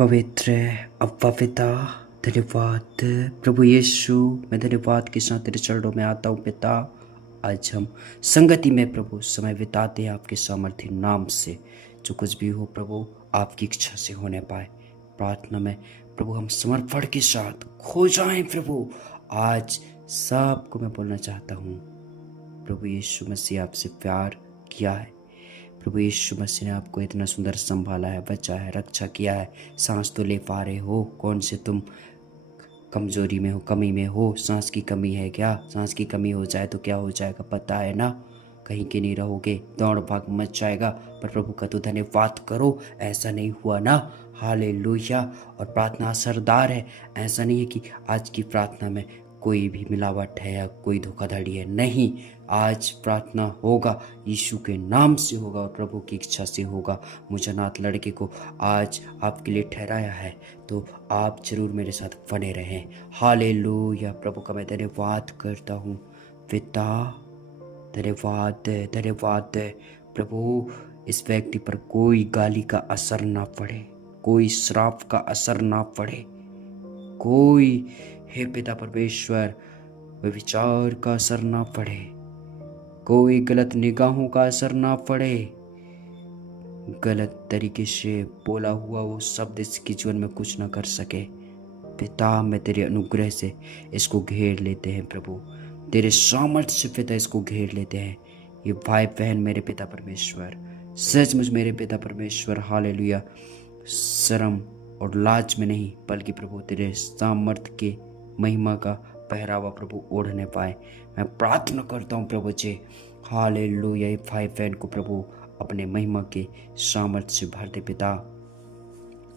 पवित्र अब्बा पिता, धन्यवाद प्रभु यीशु। मैं धन्यवाद के साथ तेरे चरणों में आता हूँ पिता। आज हम संगति में प्रभु समय बिताते हैं आपके सामर्थ्य नाम से। जो कुछ भी हो प्रभु आपकी इच्छा से होने पाए। प्रार्थना में प्रभु हम समर्पण के साथ खो जाएं प्रभु। आज सबको मैं बोलना चाहता हूँ, प्रभु यीशु मसीह आपसे प्यार किया है। प्रभु यीशु मसीह ने आपको इतना सुंदर संभाला है, बचा है, रक्षा किया है। सांस तो ले पा रहे हो। कौन से तुम कमजोरी में हो, कमी में हो? सांस की कमी है क्या? सांस की कमी हो जाए तो क्या हो जाएगा पता है ना? कहीं के नहीं रहोगे, दौड़ भाग मच जाएगा। पर प्रभु का तो धन्यवाद करो, ऐसा नहीं हुआ ना। हालेलुया। और प्रार्थना असरदार है। ऐसा नहीं है कि आज की प्रार्थना में कोई भी मिलावट है या कोई धोखाधड़ी है, नहीं। आज प्रार्थना होगा यीशु के नाम से होगा और प्रभु की इच्छा से होगा। मुझे अनाथ लड़के को आज आपके लिए ठहराया है, तो आप जरूर मेरे साथ बने रहें। हालेलुया। प्रभु का मैं धन्यवाद करता हूँ पिता। धन्यवाद धन्यवाद प्रभु। इस व्यक्ति पर कोई गाली का असर ना पड़े, कोई श्राप का असर ना पड़े, कोई हे पिता परमेश्वर विचार का असर ना पड़े, कोई गलत निगाहों का असर ना पड़े। गलत तरीके से बोला हुआ वो शब्द इसके जीवन में कुछ ना कर सके। पिता मैं तेरे अनुग्रह से इसको घेर लेते हैं प्रभु। तेरे सामर्थ्य से पिता इसको घेर लेते हैं। ये भाई बहन मेरे पिता परमेश्वर, सचमुच मेरे पिता परमेश्वर, हालेलुया, शर्म और लाज में नहीं बल्कि प्रभु तेरे सामर्थ्य के महिमा का पहरावा प्रभु ओढ़ने पाए। मैं प्रार्थना करता हूँ प्रभु जी, हालेलुया, ये भाई बहन को प्रभु अपने महिमा के सामर्थ्य से भर दे पिता।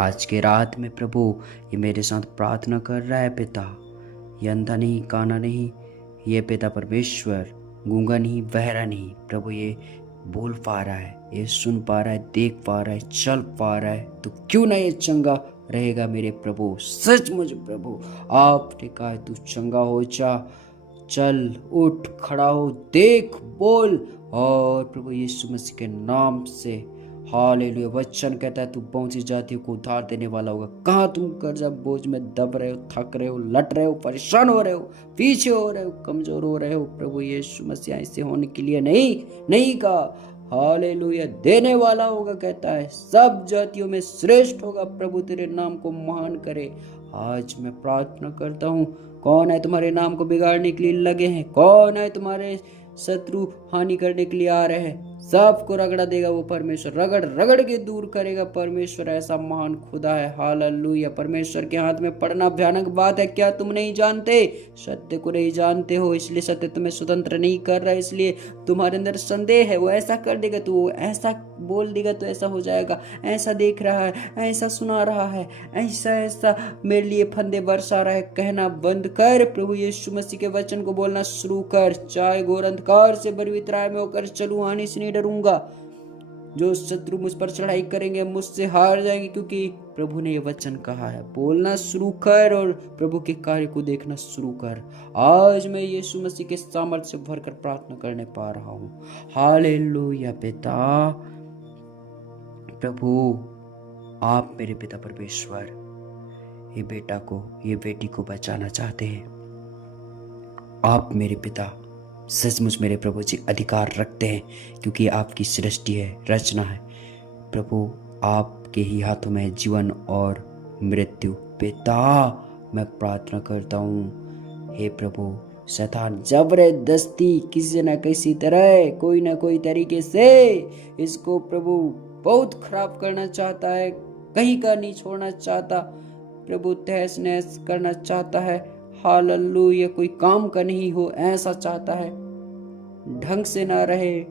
आज के रात में प्रभु ये मेरे साथ प्रार्थना कर रहा है पिता। ये अंधा नहीं, काना नहीं, ये पिता परमेश्वर गूंगा नहीं, बहरा नहीं प्रभु, ये बोल पा रहा है, ये सुन पा रहा है, देख पा रहा है, चल पा रहा है। तो क्यों ना ये चंगा रहेगा मेरे प्रभु। सचमुच प्रभु आपने कहा तू चंगा हो जा, चल उठ खड़ा हो, देख बोल। और प्रभु यीशु मसीह के नाम से हालेलुया। वचन कहता है तू पहुंची जातियों को उधार देने वाला होगा। कहाँ तुम कर्जा बोझ में दब रहे हो, थक रहे हो, लट रहे हो, परेशान हो रहे हो, पीछे हो रहे हो, कमजोर हो रहे हो, प्रभु यीशु मसीह ऐसे होने के लिए नहीं कहा। हालेलुया। देने वाला होगा कहता है, सब जातियों में श्रेष्ठ होगा। प्रभु तेरे नाम को महान करे। आज मैं प्रार्थना करता हूँ, कौन है तुम्हारे नाम को बिगाड़ने के लिए लगे हैं? कौन है तुम्हारे शत्रु हानि करने के लिए आ रहे हैं? सबको रगड़ा देगा वो परमेश्वर, रगड़ रगड़ के दूर करेगा परमेश्वर। ऐसा महान खुदा है। हालेलुया। परमेश्वर के हाथ में पड़ना भयानक बात है। क्या तुम नहीं जानते? सत्य को नहीं जानते हो, इसलिए सत्य तुम्हें स्वतंत्र नहीं कर रहा है। इसलिए तुम्हारे अंदर संदेह है। वो ऐसा कर देगा तो वो ऐसा बोल देगा तो ऐसा हो जाएगा। ऐसा देख रहा है, ऐसा सुना रहा है, ऐसा मेरे लिए फंदे बरसा रहा है। कहना बंद कर। प्रभु यीशु मसीह के वचन को बोलना शुरू कर। चाहे घोर अंधकार से भरी त्राय में होकर चलूं, हानि से नहीं डरूंगा। जो शत्रु मुझ पर चढ़ाई करेंगे मुझसे हार जाएंगे, क्योंकि प्रभु ने ये वचन कहा है। बोलना शुरू कर और प्रभु के कार्य को देखना शुरू कर। आज मैं यीशु मसीह के सामर्थ्य से भरकर प्रार्थना करने पा रहा हूँ। हालेलुया पिता। प्रभु आप मेरे पिता परमेश्वर ये बेटा को, ये बेटी को बचाना चाहते हैं। आप मेरे पिता सचमुच मेरे प्रभु जी अधिकार रखते हैं, क्योंकि आपकी सृष्टि है, रचना है। प्रभु आपके ही हाथों में है जीवन और मृत्यु। पिता मैं प्रार्थना करता हूँ, हे प्रभु शैतान जबरदस्ती किसी न किसी तरह, कोई ना कोई तरीके से इसको प्रभु बहुत खराब करना चाहता है, कहीं का नहीं छोड़ना चाहता प्रभु, तहस नहस करना चाहता है। हालेलुया। कोई काम का नहीं हो ऐसा चाहता है, ढंग से ना रहे,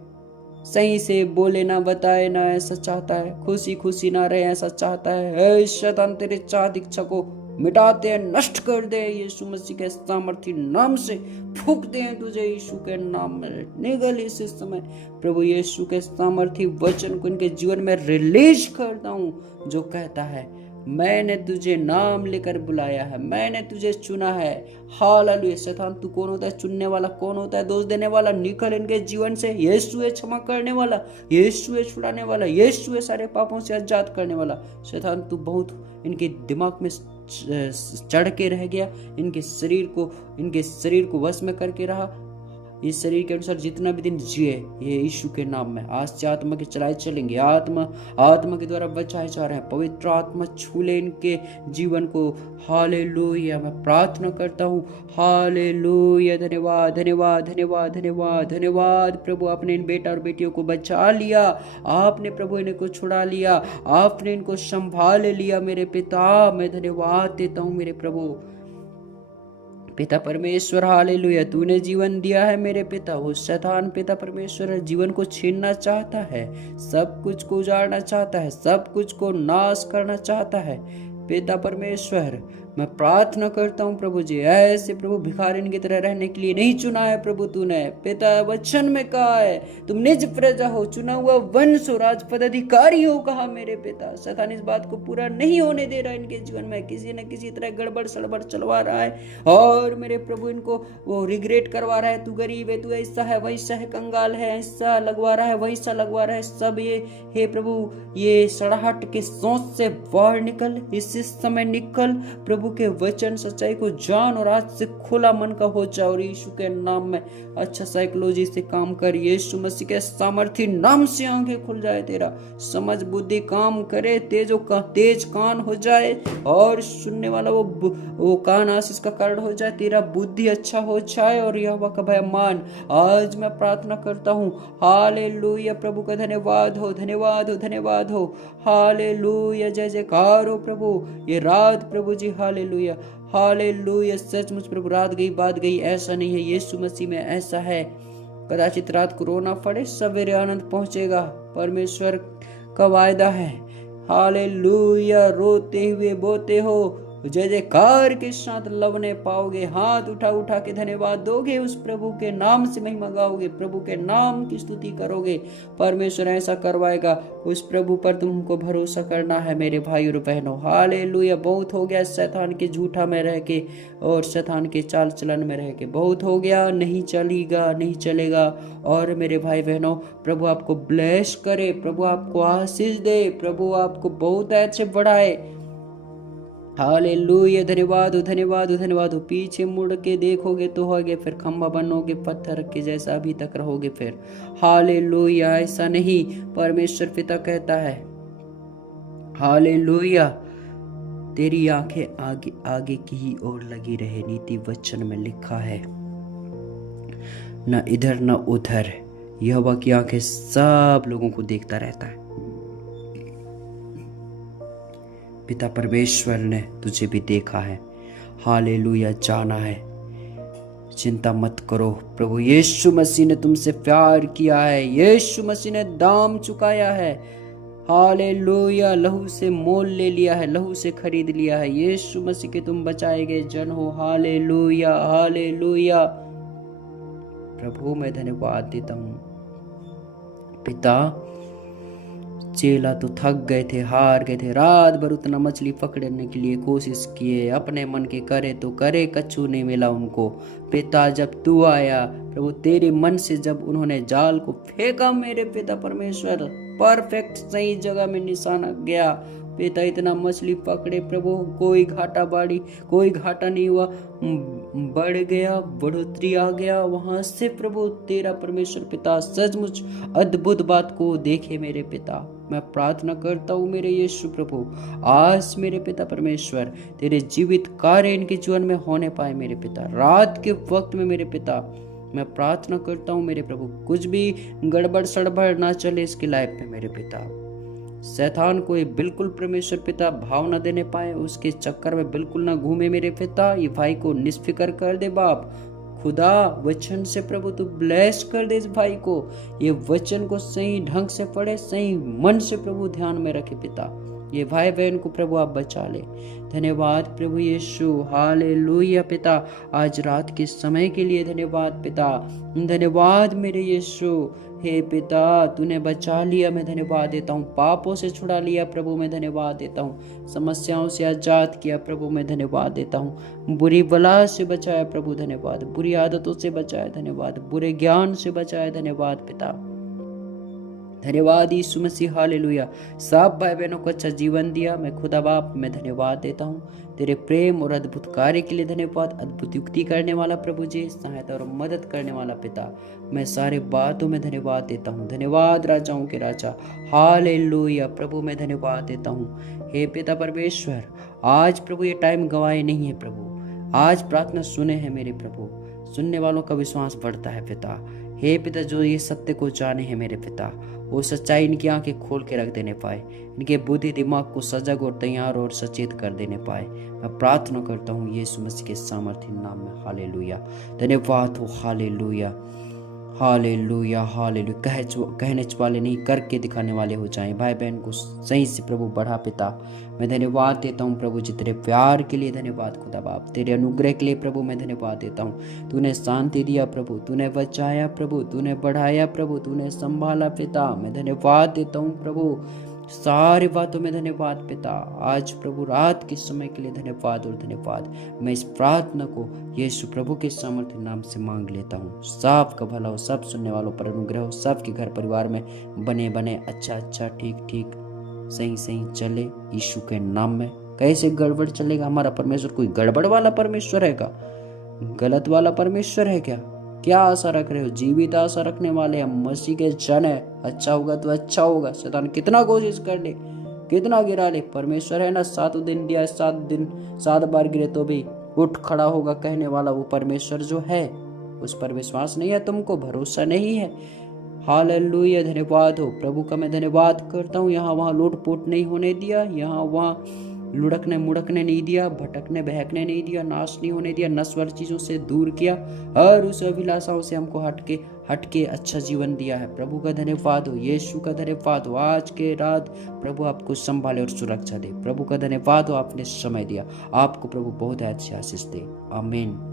सही से बोले ना बताए ना ऐसा चाहता है, खुशी खुशी ना रहे ऐसा चाहता है। शैतान तेरे चाह इच्छा को मिटाते हैं, नष्ट कर दे यीशु मसीह के सामर्थ्य नाम से। फूंक दे तुझे यीशु के नाम में। निकल इस समय प्रभु यीशु के सामर्थ्य वचन को इनके जीवन में रिलीज करता हूँ, जो कहता है मैंने तुझे नाम लेकर बुलाया है, मैंने तुझे चुना है। हालेलुया। शैतान तू कौन होता है? चुनने वाला। कौन होता है? दोष देने वाला। निकल इनके जीवन से। यीशु है क्षमा करने वाला, यीशु है छुड़ाने वाला, यीशु है सारे पापों से आजाद करने वाला। शैतान तू बहुत इनके दिमाग में चढ़ के रह गया, इनके शरीर को वश में करके रहा। इस शरीर के अनुसार जितना भी दिन जिए, ये यीशु के नाम में आज से आत्मा के चलाए चलेंगे। आत्मा के द्वारा बचाए जा रहे हैं। पवित्र आत्मा छू ले इनके जीवन को। हालेलुया। मैं प्रार्थना करता हूँ। हालेलुया। धन्यवाद धन्यवाद धन्यवाद धन्यवाद धन्यवाद प्रभु, आपने इन बेटा और बेटियों को बचा लिया, आपने प्रभु इनको छुड़ा लिया, आपने इनको संभाल लिया। मेरे पिता, मैं धन्यवाद देता हूँ मेरे प्रभु। पिता परमेश्वर हालेलुया, तूने जीवन दिया है मेरे पिता। वो शैतान पिता परमेश्वर जीवन को छीनना चाहता है, सब कुछ को उजाड़ना चाहता है, सब कुछ को नाश करना चाहता है। पिता परमेश्वर, मैं प्रार्थना करता हूँ प्रभु जी, ऐसे प्रभु भिखारिन की तरह रहने के लिए नहीं चुना है प्रभु तूने। पिता वचन में कहा है तुम निज प्रजा हो, चुना हुआ वंश हो, राज पदाधिकारी हो कहा मेरे पिता। शैतान इस बात को पूरा नहीं होने दे रहा इनके जीवन में, किसी न किसी तरह गड़बड़ सड़बड़ चलवा रहा है और मेरे प्रभु इनको वो रिग्रेट करवा रहा है। तू गरीब है, तू ऐसा है वैसा है, कंगाल है, ऐसा लगवा रहा है वैसा लगवा रहा है। सब ये हे प्रभु, ये सड़ाहट के सोच से बाहर निकल, इस समय निकल प्रभु के वचन सच्चाई को जान और आज से खुला मन का हो जाए। और यीशु के नाम में अच्छा साइकोलॉजी से काम कर, यीशु मसीह के सामर्थी नाम से आंखें खुल जाए, तेरा समझ बुद्धि काम करे, तेज कान हो जाए और सुनने वाला वो कान आशीष का कारण हो जाए, तेरा बुद्धि अच्छा हो जाए और यहोवा का भय मान। आज मैं प्रार्थना करता हूँ। हालेलुया। प्रभु का धन्यवाद हो, धन्यवाद हो, धन्यवाद हो। हालेलुया। जय जयकार हो प्रभु। ये रात प्रभु जी, हालेलुया हालेलुया। सचमुच प्रभु रात गई बात गई, ऐसा नहीं है, यीशु मसीह में ऐसा है। कदाचित रात को रोना पड़े, सवेरे आनंद पहुंचेगा, परमेश्वर का वायदा है। हालेलुया। रोते हुए बोते हो, जय जयकार के साथ लवने पाओगे, हाथ उठा उठा के धन्यवाद दोगे, उस प्रभु के नाम से महिमा गाओगे, प्रभु के नाम की स्तुति करोगे। परमेश्वर ऐसा करवाएगा। उस प्रभु पर तुमको भरोसा करना है मेरे भाई और बहनों। हालेलुया। बहुत हो गया शैतान के झूठा में रह के और शैतान के चाल चलन में रह के, बहुत हो गया, नहीं चलेगा, नहीं चलेगा। और मेरे भाई बहनों, प्रभु आपको ब्लेस करे, प्रभु आपको आशीष दे, प्रभु आपको बहुत अच्छे बढ़ाए। हालेलुया। धन्यवाद हो, धन्यवाद हो, धन्यवाद हो। पीछे मुड़ के देखोगे तो होगे, फिर खंबा बनोगे पत्थर के जैसा अभी तक रहोगे फिर। हालेलुया। ऐसा नहीं, परमेश्वर पिता कहता है हालेलुया, तेरी आंखें आगे आगे की ही ओर लगी रहे। नीति वचन में लिखा है, न इधर न उधर। यहोवा की आंखें सब लोगों को देखता रहता है। पिता परमेश्वर ने तुझे भी देखा है। हालेलुया। जाना है, चिंता मत करो। प्रभु यीशु मसीह ने तुमसे प्यार किया है, यीशु मसीह ने दाम चुकाया है। हालेलुया। लहू से मोल ले लिया है, लहू से खरीद लिया है। यीशु मसीह के तुम बचाए गए जन हो। Hallelujah hallelujah. प्रभु मैं धन्यवाद देता हूँ। पिता, चेला तो थक गए थे, हार गए थे, रात भर उतना मछली पकड़ने के लिए कोशिश किए, अपने मन के करे तो करे, कछु नहीं मिला उनको। पिता जब तू आया प्रभु, तेरे मन से जब उन्होंने जाल को फेंका मेरे पिता परमेश्वर, परफेक्ट सही जगह में निशाना गया। पिता इतना मछली पकड़े प्रभु, कोई घाटा नहीं हुआ, बढ़ गया, बढ़ोतरी आ गया वहां से प्रभु। तेरा परमेश्वर पिता सचमुच अद्भुत बात को देखे मेरे पिता। मैं प्रार्थना करता हूँ मेरे यीशु प्रभु, आज मेरे पिता परमेश्वर तेरे जीवित कार्य इनके जीवन में होने पाए मेरे पिता। रात के वक्त में मेरे पिता मैं प्रार्थना करता हूँ मेरे प्रभु, कुछ भी गड़बड़ सड़बड़ ना चले इसकी लाइफ में मेरे पिता। शैतान को ये बिल्कुल परमेश्वर पिता भाव न देने पाए, उसके चक्कर में बिल्कुल ना घूमे मेरे पिता। ये भाई को निष्फिकर कर दे बाप खुदा, वचन से प्रभु तू ब्लेस कर दे इस भाई को। ये वचन को सही ढंग से पढ़े, सही मन से प्रभु ध्यान में रखे पिता। ये भाई बहन को प्रभु आप बचा ले। धन्यवाद प्रभु यीशु। हालेलुया पिता, आज रात के समय के लिए धन्यवाद पिता। धन्यवाद मेरे यीशु। हे पिता, तूने बचा लिया, मैं धन्यवाद देता हूँ। पापों से छुड़ा लिया प्रभु, मैं धन्यवाद देता हूँ। समस्याओं से आजाद किया प्रभु, मैं धन्यवाद देता हूँ। बुरी बला से बचाया प्रभु, धन्यवाद। बुरी आदतों से बचाया, धन्यवाद। बुरे ज्ञान से बचाया, धन्यवाद पिता। धन्यवाद यीशु मसीह, हालेलुया। सब भाई बहनों को अच्छा जीवन दिया, मैं खुदा बाप मैं धन्यवाद देता हूँ। तेरे प्रेम और अद्भुत कार्य के लिए धन्यवाद। अद्भुत युक्ति करने वाला प्रभु जी, सहायता और मदद करने वाला पिता, मैं सारे बातों में धन्यवाद देता हूँ। धन्यवाद राजाओं के राजा, हालेलुया प्रभु, मैं धन्यवाद देता हूँ। हे पिता परमेश्वर, आज प्रभु ये टाइम गवाए नहीं है प्रभु, आज प्रार्थना सुने हैं मेरे प्रभु। सुनने वालों का विश्वास बढ़ता है पिता। हे पिता, जो ये सत्य को जाने हैं मेरे पिता, वो सच्चाई इनकी आंखें खोल के रख देने पाए, इनके बुद्धि दिमाग को सजग और तैयार और सचेत कर देने पाए। मैं प्रार्थना करता हूँ यीशु मसीह के सामर्थ्य नाम में, हालेलुया। धन्यवाद हो, हालेलुया हालेलुया हालेलुया। कहने वाले नहीं, करके दिखाने वाले हो जाएं। भाई बहन को सही से प्रभु बढ़ा पिता। मैं धन्यवाद देता हूँ प्रभु जी, तेरे प्यार के लिए धन्यवाद खुदा बाप, तेरे अनुग्रह के लिए प्रभु मैं धन्यवाद देता हूँ। तूने शांति दिया प्रभु, तूने बचाया प्रभु, तूने बढ़ाया प्रभु, तूने संभाला पिता। मैं धन्यवाद देता हूँ प्रभु, सारी बातों में धन्यवाद पिता। आज प्रभु रात के समय के लिए धन्यवाद और धन्यवाद। मैं इस प्रार्थना को यीशु प्रभु के सामर्थ्य नाम से मांग लेता हूँ। सब का भला हो, सब सुनने वालों पर अनुग्रह हो, सबके घर परिवार में बने अच्छा ठीक सही चले यीशु के नाम में। कैसे गड़बड़ चलेगा हमारा परमेश्वर? कोई गड़बड़ वाला परमेश्वर है क्या? गलत वाला परमेश्वर है क्या आशा रख रहे हो? जीवित आशा रखने वाले हम मसीह के जन है। अच्छा होगा तो अच्छा होगा। शैतान कितना कोशिश कर ले, कितना गिरा ले, परमेश्वर है ना, 7 दिन दिया, 7 बार गिरे तो भी उठ खड़ा होगा कहने वाला वो परमेश्वर जो है, उस पर विश्वास नहीं है तुमको, भरोसा नहीं है। हालेलुया, धन्यवाद हो प्रभु का। मैं धन्यवाद करता हूँ। यहाँ वहाँ लूटपुट नहीं होने दिया, यहाँ वहाँ लुढ़कने मुड़कने नहीं दिया, भटकने बहकने नहीं दिया, नाश नहीं होने दिया, नश्वर चीजों से दूर किया, और उस अभिलाषाओं से हमको हटके अच्छा जीवन दिया है। प्रभु का धन्यवाद हो, यीशु का धन्यवाद हो। आज के रात प्रभु आपको संभाले और सुरक्षा दे। प्रभु का धन्यवाद हो, आपने समय दिया। आपको प्रभु बहुत अच्छी आशीष दे। आमीन।